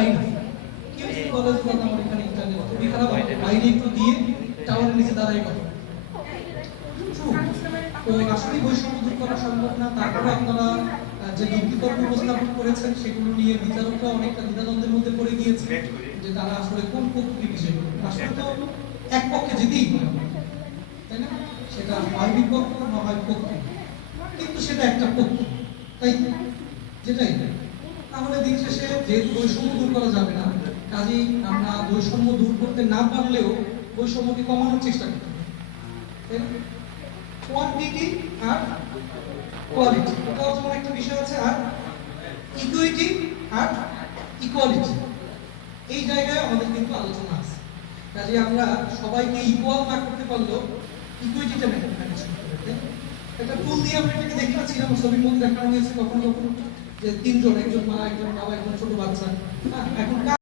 পাই না। কি হয়েছে কলেজ কথা আমার এখানে ইন্টারনেট খুবই খারাপ, বাইরে একটু দিয়ে টাওয়ারের নিচে দাঁড়াই কথা। তো আসলে বৈষম্য দূর করা সম্ভব না। তারপরে আপনারা যে যুক্তিতর্ক উপস্থাপন করেছেন সেগুলো নিয়ে বিচারকরা অনেকটা দ্বিধাদ্বন্দ্বের মধ্যে পড়ে গিয়েছে যে তারা আসলে কোন পক্ষে বিষয় করবে। আসলে তো এক পক্ষে যেতেই হবে, তাই না? সেটা হয় বিপক্ষ না হয় পক্ষ, কিন্তু সেটা একটা পক্ষ, তাই যেটাই। তাহলে দিন শেষে যেহেতু বৈষম্য দূর করা যাবে না, কাজেই আমরা বৈষম্য দূর করতে না পারলেও বৈষম্যকে কমানোর চেষ্টা করতে হবে। কোয়ান্টিটি আর কোয়ালিটি, এটাও যেমন একটা বিষয় আছে, আর ইকুইটি আর ইকুয়ালিটি, এই জায়গায় আমাদের কিন্তু আলোচনা আছে। কাজে আমরা সবাইকে ইকুয়াল না করতে পারলেও ইকুইটিটা ম্যানেজ করতে পারতে। একটা টুল দিয়ে আমরা এটাকে দেখাচ্ছিলাম, ছবির মধ্যে দেখানো হয়েছে কখনো কখনো যে তিনজন, একজন মা, একজন বাবা, একজন ছোট বাচ্চা। এখন